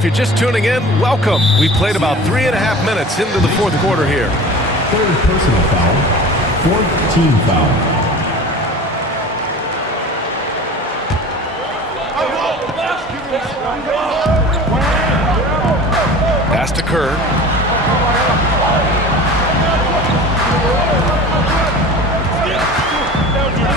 if you're just tuning in, welcome. We played about 3.5 minutes into the fourth quarter here. Third personal foul. Fourth team foul. Pass to Kerr.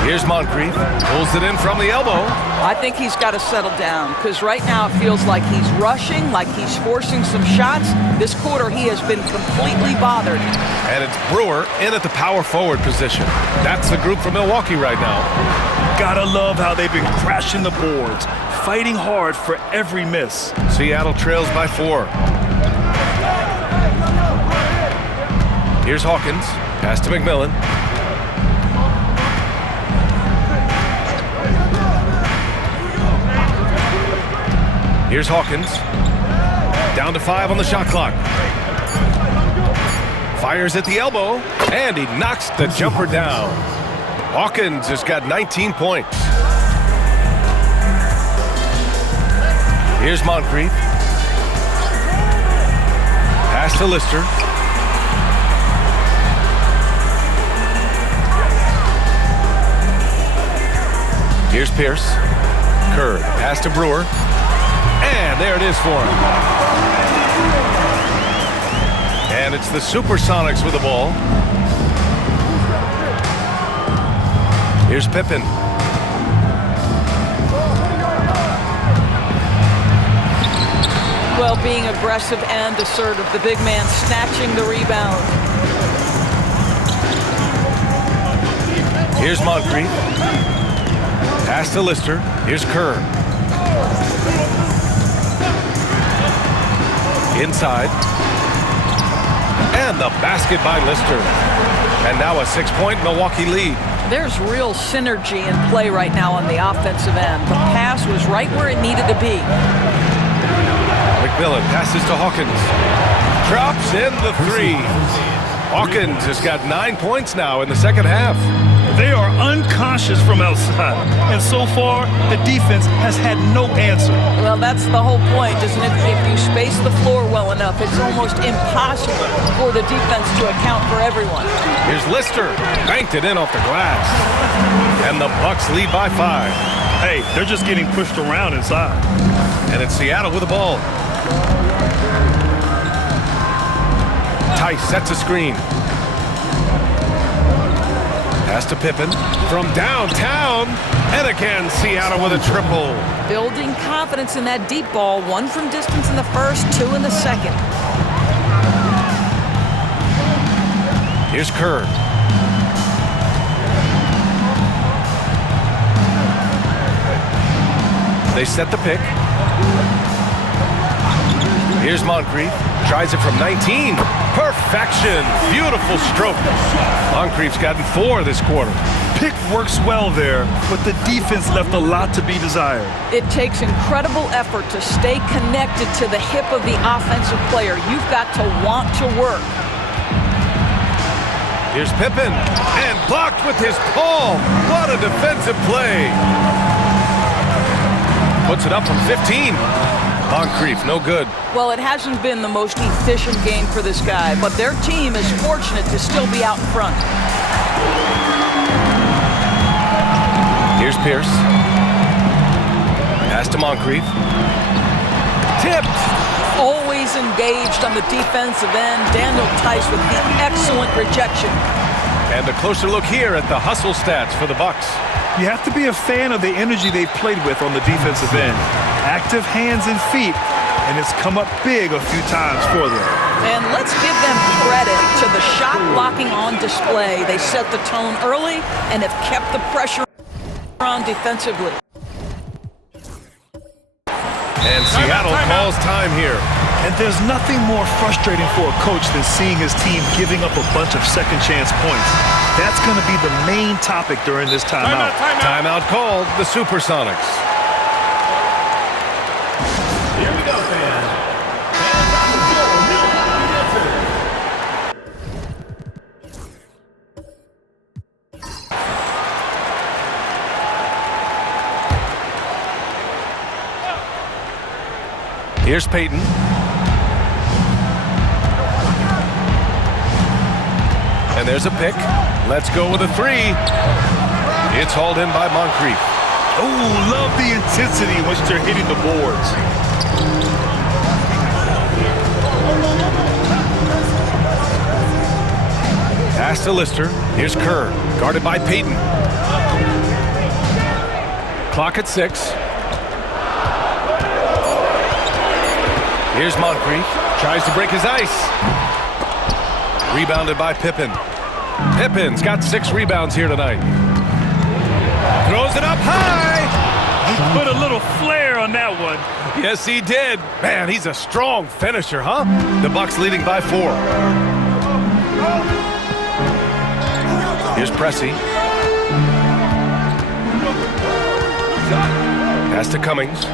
Here's Moncrief. Pulls it in from the elbow. I think he's got to settle down because right now it feels like he's rushing, like he's forcing some shots. This quarter he has been completely bothered. And it's Brewer in at the power forward position. That's the group for Milwaukee right now. Gotta love how they've been crashing the boards, fighting hard for every miss. Seattle trails by 4. Here's Hawkins. Pass to McMillan. Here's Hawkins. Down to 5 on the shot clock. Fires at the elbow, and he knocks the jumper down. Hawkins has got 19 points. Here's Moncrief. Pass to Lister. Here's Pierce. Kerr. Pass to Brewer. And there it is for him. And it's the Supersonics with the ball. Here's Pippen. Well, being aggressive and assertive, the big man snatching the rebound. Here's Moncrief. Pass to Lister. Here's Kerr. Inside. And the basket by Lister. And now a 6-point Milwaukee lead. There's real synergy in play right now on the offensive end. The pass was right where it needed to be. McMillan passes to Hawkins. Drops in the 3. Hawkins has got 9 points now in the second half. They are unconscious from outside, and so far, the defense has had no answer. Well, that's the whole point, isn't it? If you space the floor well enough, it's almost impossible for the defense to account for everyone. Here's Lister. Banked it in off the glass. And the Bucks lead by 5. Hey, they're just getting pushed around inside. And it's Seattle with the ball. Tice sets a screen. Pass to Pippen from downtown. And again, Seattle with a triple. Building confidence in that deep ball. 1 from distance in the first, 2 in the second. Here's Kerr. They set the pick. Here's Moncrief. Tries it from 19. Perfection. Beautiful stroke. Moncrief's gotten 4 this quarter. Pick works well there, but the defense left a lot to be desired. It takes incredible effort to stay connected to the hip of the offensive player. You've got to want to work. Here's Pippen. And blocked with his palm. What a defensive play. Puts it up from 15. Moncrief, no good. Well, it hasn't been the most efficient game for this guy, but their team is fortunate to still be out in front. Here's Pierce. Pass to Moncrief. Tipped. Always engaged on the defensive end. Daniel Tice with the excellent rejection. And a closer look here at the hustle stats for the Bucks. You have to be a fan of the energy they've played with on the defensive end. Active hands and feet, and it's come up big a few times for them. And let's give them credit to the shot blocking on display. They set the tone early and have kept the pressure on defensively. And Seattle calls time here. And there's nothing more frustrating for a coach than seeing his team giving up a bunch of second chance points. That's going to be the main topic during this timeout. Timeout called the Supersonics. Here we go, fans. Here's Payton. And there's a pick. Let's go with a three. It's hauled in by Moncrief. Oh, love the intensity in which they're hitting the boards. Pass to Lister. Here's Kerr, guarded by Payton. Clock at 6. Here's Moncrief. Tries to break his ice. Rebounded by Pippen. Pippen's got 6 rebounds here tonight. Throws it up high. He put a little flair on that one. Yes, he did. Man, he's a strong finisher, huh? The Bucks leading by 4. Here's Pressey. Pass to Cummings.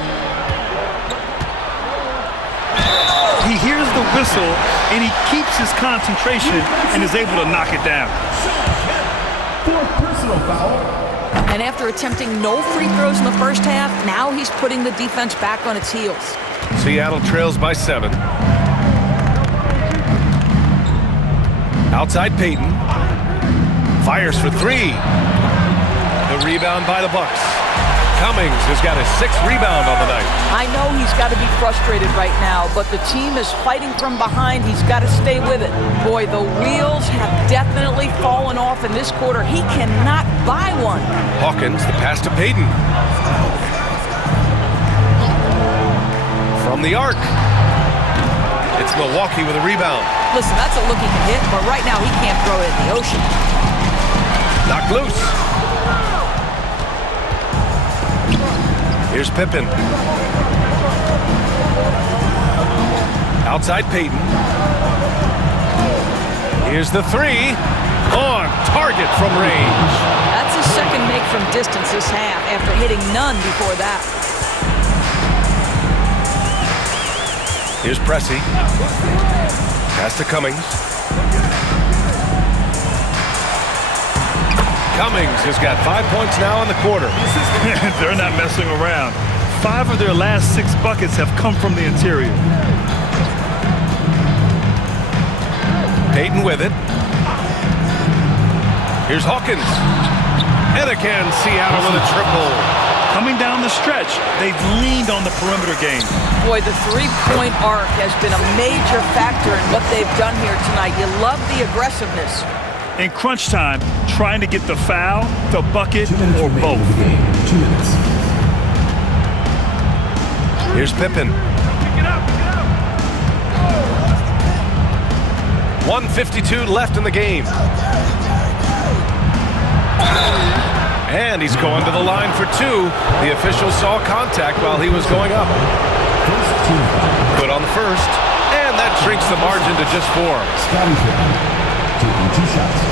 He hears the whistle, and he keeps his concentration and is able to knock it down. 4th personal foul. And after attempting no free throws in the first half, now he's putting the defense back on its heels. Seattle trails by 7. Outside Payton. Fires for 3. The rebound by the Bucks. Cummings has got his 6th rebound on the night. I know he's got to be frustrated right now, but the team is fighting from behind. He's got to stay with it. Boy, the wheels have definitely fallen off in this quarter. He cannot buy one. Hawkins, the pass to Payton. From the arc. It's Milwaukee with a rebound. Listen, that's a look he can hit, but right now he can't throw it in the ocean. Knocked loose. Here's Pippen. Outside Payton. Here's the 3. On target from range. That's his second make from distance this half after hitting none before that. Here's Pressey. Pass to Cummings. Cummings has got 5 points now in the quarter. They're not messing around. 5 of their last 6 buckets have come from the interior. Payton with it. Here's Hawkins. And again, Seattle with a triple. Coming down the stretch, they've leaned on the perimeter game. Boy, the three-point arc has been a major factor in what they've done here tonight. You love the aggressiveness. In crunch time, trying to get the foul, the bucket, 2 minutes or remaining both. in the game. 2 minutes. Here's Pippen. 1:52 left in the game. And he's going to the line for 2. The official saw contact while he was going up. First team foul. Good on the first. And that shrinks the margin to just 4. Scotty's rebound. Taking 2 shots.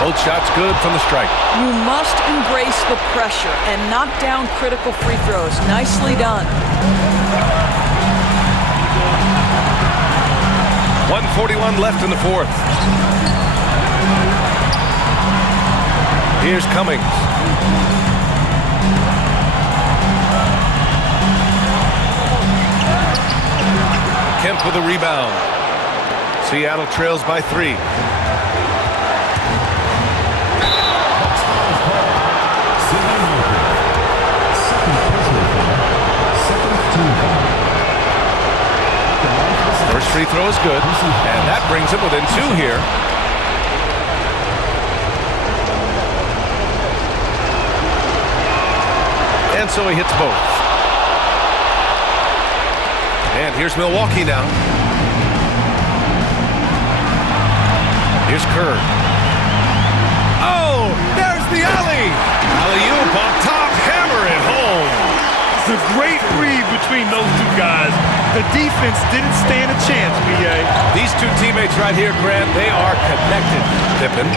Both shots good from the strike. You must embrace the pressure and knock down critical free throws. Nicely done. 1:41 left in the 4th. Here's Cummings. Kemp with a rebound. Seattle trails by 3. First free throw is good, and that brings him within 2 here. And so he hits both. And here's Milwaukee now. Here's Kerr. Oh, there's the alley. Alley-oop on top, hammer it home. It's a great read between those 2 guys. The defense didn't stand a chance, B.A. These 2 teammates right here, Grant, they are connected. Pippen.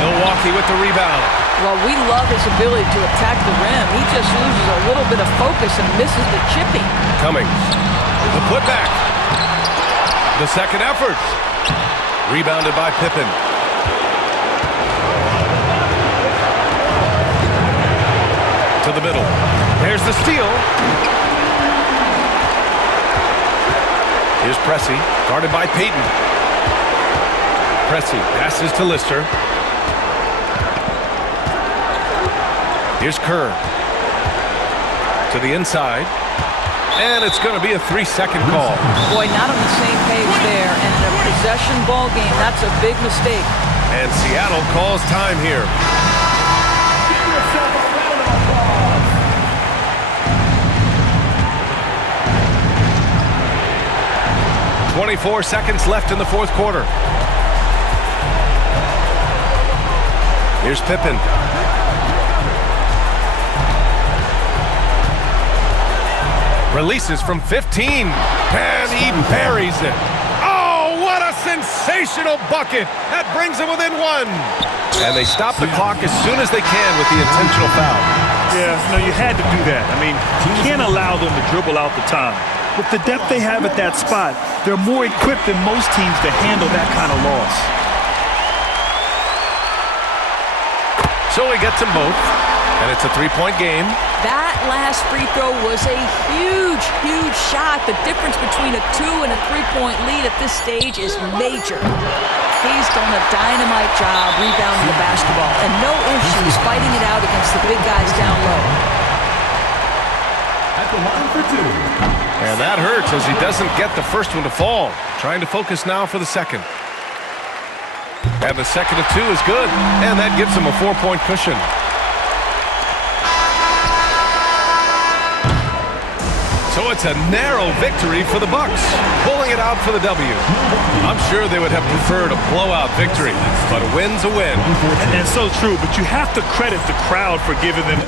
Milwaukee with the rebound. Well, we love his ability to attack the rim. He just loses a little bit of focus and misses the chipping. Cummings. The putback. The second effort. Rebounded by Pippen. To the middle. There's the steal. Here's Pressey, guarded by Payton. Pressey passes to Lister. Here's Kerr. To the inside. And it's going to be a 3-second call. Boy, not on the same page there. And in a possession ball game, that's a big mistake. And Seattle calls time here. 24 seconds left in the fourth quarter. Here's Pippen. Releases from 15. And he buries it. Oh, what a sensational bucket. That brings them within one. And they stop the clock as soon as they can with the intentional foul. Yeah, no, you had to do that. I mean, you can't allow them to dribble out the time. With the depth they have at that spot, they're more equipped than most teams to handle that kind of loss. So he gets them both, and it's a three-point game. That last free throw was a huge, huge shot. The difference between a 2 and a 3-point lead at this stage is major. He's done a dynamite job rebounding the basketball, and no issues fighting it out against the big guys down low. At the line for 2. And that hurts as he doesn't get the first one to fall. Trying to focus now for the second. And the second of 2 is good. And that gives him a 4-point cushion. So it's a narrow victory for the Bucks, pulling it out for the W. I'm sure they would have preferred a blowout victory, but a win's a win. And so true, but you have to credit the crowd for giving them